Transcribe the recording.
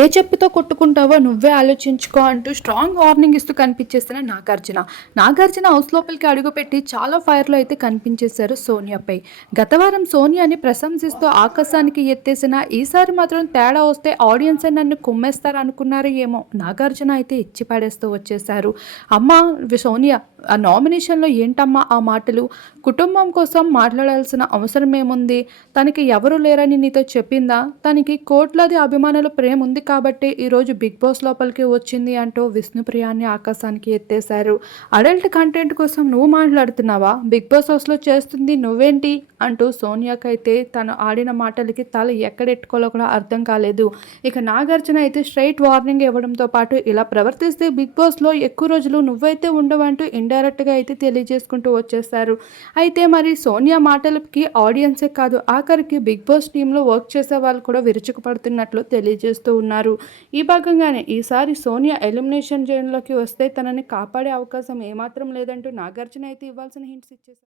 ఏ చెప్పుతో కొట్టుకుంటావో నువ్వే ఆలోచించుకో అంటూ స్ట్రాంగ్ వార్నింగ్ ఇస్తూ కనిపించేసిన నాగార్జున హౌస్ లోపలికి అడుగుపెట్టి చాలా ఫైర్లో అయితే కనిపించేశారు సోనియాపై. గత వారం సోనియాని ప్రశంసిస్తూ ఆకాశానికి ఎత్తేసిన ఈసారి మాత్రం తేడా వస్తే ఆడియన్సే నన్ను కుమ్మేస్తారు అనుకున్నారు ఏమో, నాగార్జున అయితే ఇచ్చి పడేస్తూ వచ్చేశారు. అమ్మ సోనియా, ఆ నామినేషన్లో ఏంటమ్మా ఆ మాటలు? కుటుంబం కోసం మాట్లాడాల్సిన అవసరం ఏముంది? తనకి ఎవరు లేరని నీతో చెప్పిందా? తనకి కోట్లాది అభిమానుల ప్రేమ ఉంది కాబట్టి ఈరోజు బిగ్ బాస్ లోపలికి వచ్చింది అంటూ విష్ణుప్రియాన్ని ఆకాశానికి ఎత్తేశారు. అడల్ట్ కంటెంట్ కోసం నువ్వు మాట్లాడుతున్నావా? బిగ్ బాస్ హౌస్లో చేస్తుంది నువ్వేంటి అంటూ సోనియాకైతే తను ఆడిన మాటలకి తల ఎక్కడెట్టుకోలో కూడా అర్థం కాలేదు. ఇక నాగార్జున అయితే స్ట్రైట్ వార్నింగ్ ఇవ్వడంతో పాటు ఇలా ప్రవర్తిస్తే బిగ్ బాస్లో ఎక్కువ రోజులు నువ్వైతే ఉండవంటూ ఇండైరెక్ట్గా అయితే తెలియజేసుకుంటూ వచ్చేస్తారు. అయితే మరి సోనియా మాటలకి ఆడియన్సే కాదు, ఆఖరికి బిగ్ బాస్ టీంలో వర్క్ చేసే వాళ్ళు కూడా విరుచుకుపడుతున్నట్లు తెలియజేస్తూ ఉన్నారు. ఈ భాగంగానే ఈసారి సోనియా ఎలిమినేషన్ జోన్లోకి వస్తే తనని కాపాడే అవకాశం ఏమాత్రం లేదంటూ నాగార్జున అయితే ఇవ్వాల్సిన హింట్స్ ఇచ్చేశారు.